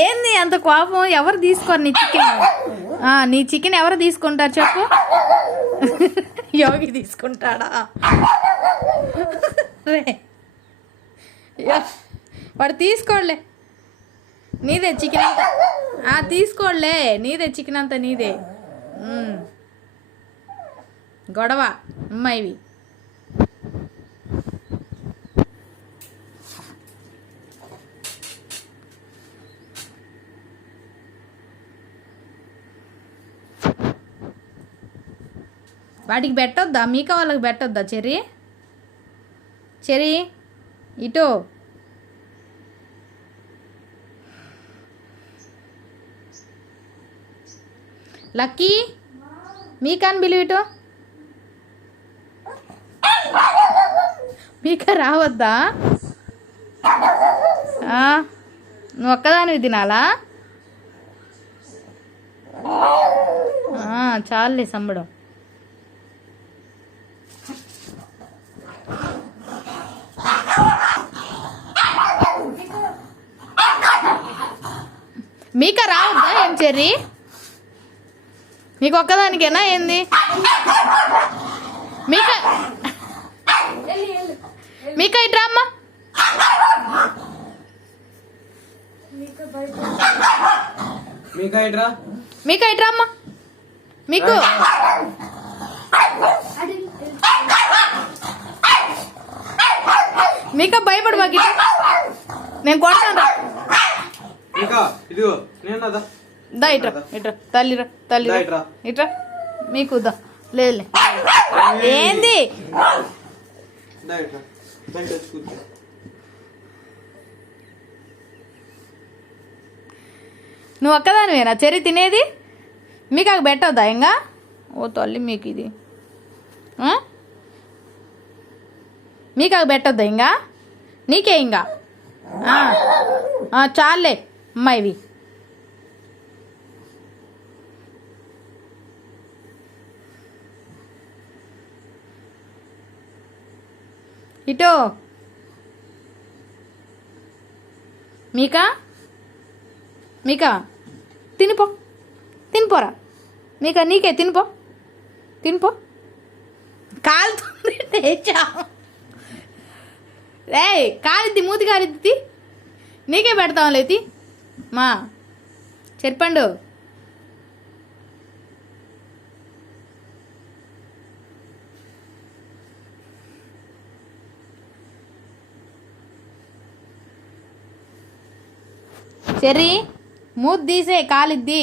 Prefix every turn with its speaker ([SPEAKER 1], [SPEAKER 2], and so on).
[SPEAKER 1] ఏంది అంత కోపం? ఎవరు తీసుకోరు నీ చికెన్? నీ చికెన్ ఎవరు తీసుకుంటారు చెప్పు? యోగి తీసుకుంటాడా? రే. వాడు తీసుకోలే నీదే చికెన్ అంతా. తీసుకోలే నీదే చికెన్ అంతా నీదే. గొడవ. అమ్మాయివి. వాటికి పెట్టొద్దా? మీకా వాళ్ళకి పెట్టొద్దా చెర్రీ? చెర్రీ ఇటు. లక్కీ మీకాని బిలువు ఇటు. మీకా రావద్దా? నువ్వు ఒక్కదానివి తినాలా? చాలే చాలులే సంబడం. మీకా రావద్దా ఏం చెర్రీ? మీకు ఒక్కదానికేనా ఏంది? మీకా మీకా ఇట్రా అమ్మా?
[SPEAKER 2] మీకా ఇట్రా?
[SPEAKER 1] అమ్మా? మీకు? మీకా భయపడు మాకు. నేను కొడతాను రా.
[SPEAKER 2] మీకా ఇదిగో నేను అదా
[SPEAKER 1] దా ఇట్రా ఇట్రా తల్లిరా
[SPEAKER 2] ఇట్రా.
[SPEAKER 1] మీకు దా లేదులే ఏంది? నువ్వు ఒక్కదానివేనా? చెరి తినేది? మీకు అవి పెట్టొద్దా ఇంకా ఓ తల్లి మీకు ఇది? మీకు అవి పెట్టొద్దా ఇంకా నీకే ఇంకా చాలే అమ్మా ఇటో. మీకా? మీకా? తినిపో. తినిపోరా. మీకా నీకే తినిపో. తినిపో. కాలుతుంది లేచా. రే కాలిద్ది మూతి కాలిద్ది నీకే పెడతాం లేతి మా. చెప్పండు చెర్రీ మూతి తీసే కాలిద్ది.